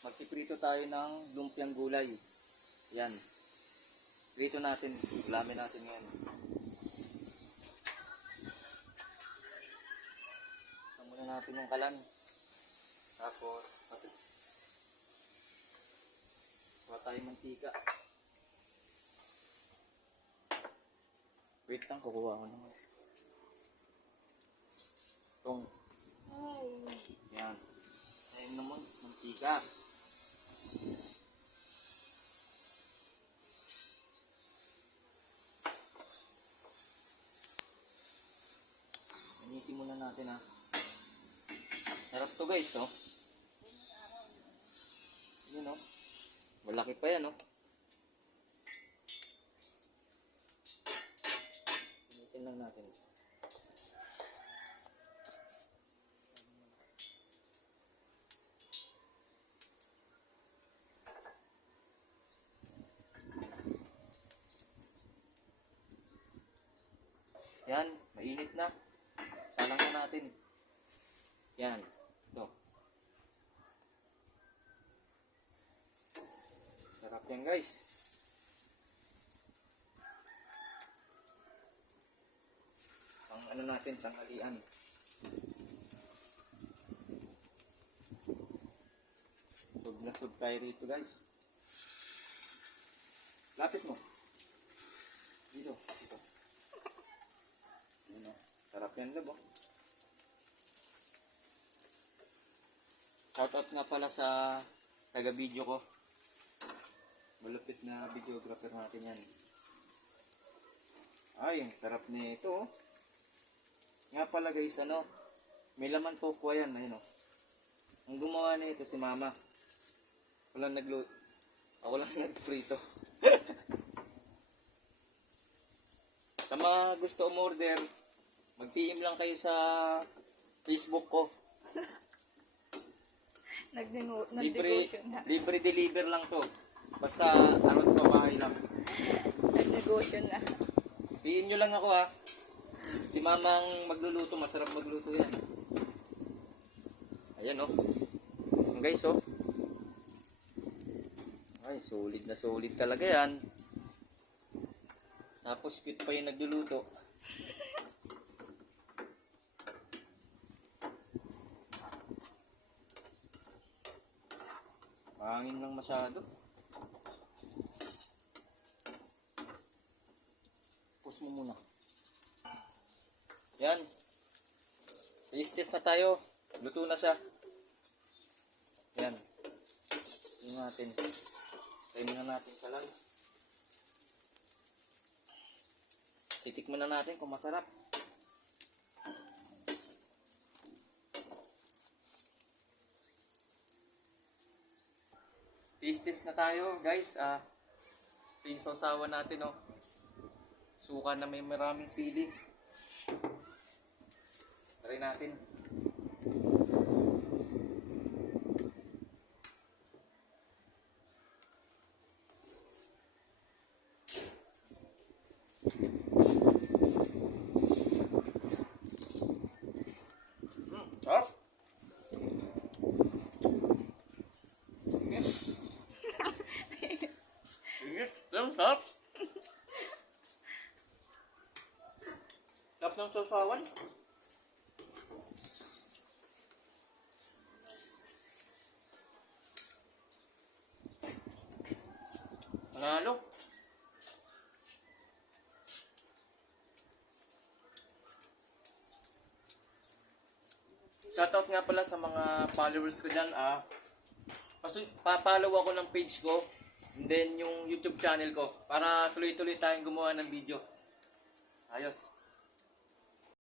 Magpiprito tayo ng lumpiang gulay. Yan. Prito natin. Ulamin natin ngayon. Saan muna natin yung kalan. Tapos, kuha tayo mantika. Wait lang, kukuha ko naman. Itong. Yan. Ayun naman, mantika. Initin muna natin ha. Sarap to guys, oh. Yun, oh. Malaki pa yan, oh. Initin lang natin. Yan, mainit na. Salang na natin. Yan, ito. Sarap yan guys. Ang ano natin, tanghalian. Sub na sub tayo rito guys. Lapit mo. Dito, dito. Yun, oh. Sarap yan labo. Shoutout nga pala sa taga-video ko. Malupit na videographer natin yan. Ay, ang sarap nito, oh. Nga pala guys, ano, may laman po po yan, ayun, oh. Ang gumawa nito si mama. Ako lang nag-prito. Sa mga gusto umorder, mag-PM lang kayo sa Facebook ko. Nag-negosyo na. Libre deliver lang to. Basta anot pamahay lang. Nag-negosyo na. PM nyo lang ako ha. Si mamang magluluto, masarap magluto yan. Ayan oh. Guys oh. Ay, solid na solid talaga yan. Tapos cute pa yung nagluluto. Mahangin lang masyado. Pus mo muna. Yan. Taste na tayo. Luto na siya. Yan. Tingnan natin. Tingnan natin sa lang. Titikman na natin kung masarap. Taste na tayo guys. Ito yung sausawan natin oh. Suka na may maraming sili. Try natin. Sarap. Sarap. Sarap ng sausawan. Panalo. Shoutout nga pala sa mga followers ko dyan. Pa-follow ako ng page ko. And then yung YouTube channel ko. Para tuloy-tuloy tayong gumawa ng video. Ayos.